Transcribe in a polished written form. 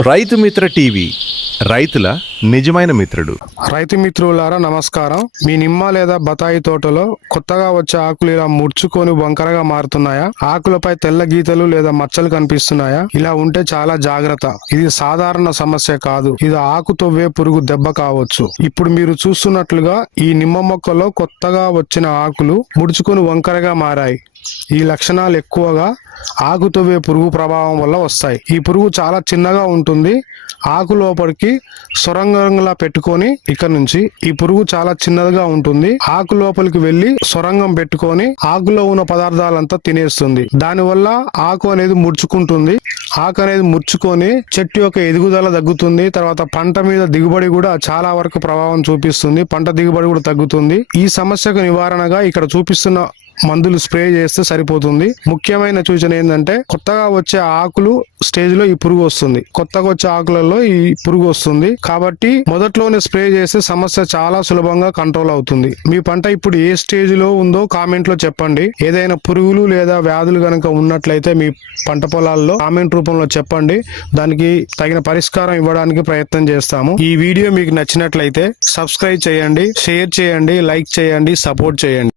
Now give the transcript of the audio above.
Rythu Mitra TV రైతుల నిజమైన మిత్రుడు. రైతు మిత్రులారా నమస్కారం. మీ నిమ్మ లేదా బతాయి తోటలో కొత్తగా వచ్చే ఆకులు ఇలా ముడుచుకొని వంకరగా మారుతున్నాయా? ఆకులపై తెల్ల గీతలు లేదా మచ్చలు కనిపిస్తున్నాయా? ఇలా ఉంటే చాలా జాగ్రత్త. ఇది సాధారణ సమస్య కాదు, ఇది ఆకు తవ్వే పురుగు దెబ్బ కావచ్చు. ఇప్పుడు మీరు చూస్తున్నట్లుగా ఈ నిమ్మ మొక్కలో కొత్తగా వచ్చిన ఆకులు ముడుచుకొని వంకరగా మారాయి. ఈ లక్షణాలు ఎక్కువగా ఆకు తవ్వే పురుగు ప్రభావం వల్ల వస్తాయి. ఈ పురుగు చాలా చిన్నగా ఉంటుంది. ఆకు లోపలికి సొరంగంలా పెట్టుకొని ఇక్కడ నుంచి ఈ పురుగు చాలా చిన్నదిగా ఉంటుంది. ఆకు లోపలికి వెళ్లి సొరంగం పెట్టుకొని ఆకులో ఉన్న పదార్థాలంతా తినేస్తుంది. దానివల్ల ఆకు అనేది ముడుచుకుంటుంది. ఆకు అనేది ముడుచుకొని చెట్టు యొక్క ఎదుగుదల తగ్గుతుంది. తర్వాత పంట మీద దిగుబడి కూడా చాలా వరకు ప్రభావం చూపిస్తుంది. పంట దిగుబడి కూడా తగ్గుతుంది. ఈ సమస్యకు నివారణగా ఇక్కడ చూపిస్తున్న మందులు స్ప్రే చేస్తే సరిపోతుంది. ముఖ్యమైన సూచన ఏంటంటే కొత్తగా వచ్చే ఆకులు స్టేజ్ లో ఈ పురుగు వస్తుంది. కొత్తగా వచ్చే ఆకులలో ఈ పురుగు వస్తుంది కాబట్టి మొదట్లోనే స్ప్రే చేస్తే సమస్య చాలా సులభంగా కంట్రోల్ అవుతుంది. మీ పంట ఇప్పుడు ఏ స్టేజ్ లో ఉందో కామెంట్ లో చెప్పండి. ఏదైనా పురుగులు లేదా వ్యాధులు గనక ఉన్నట్లయితే మీ పంట పొలాల్లో కామెంట్ రూపంలో చెప్పండి. దానికి తగిన పరిష్కారం ఇవ్వడానికి ప్రయత్నం చేస్తాము. ఈ వీడియో మీకు నచ్చినట్లయితే సబ్స్క్రైబ్ చేయండి, షేర్ చేయండి, లైక్ చేయండి, సపోర్ట్ చేయండి.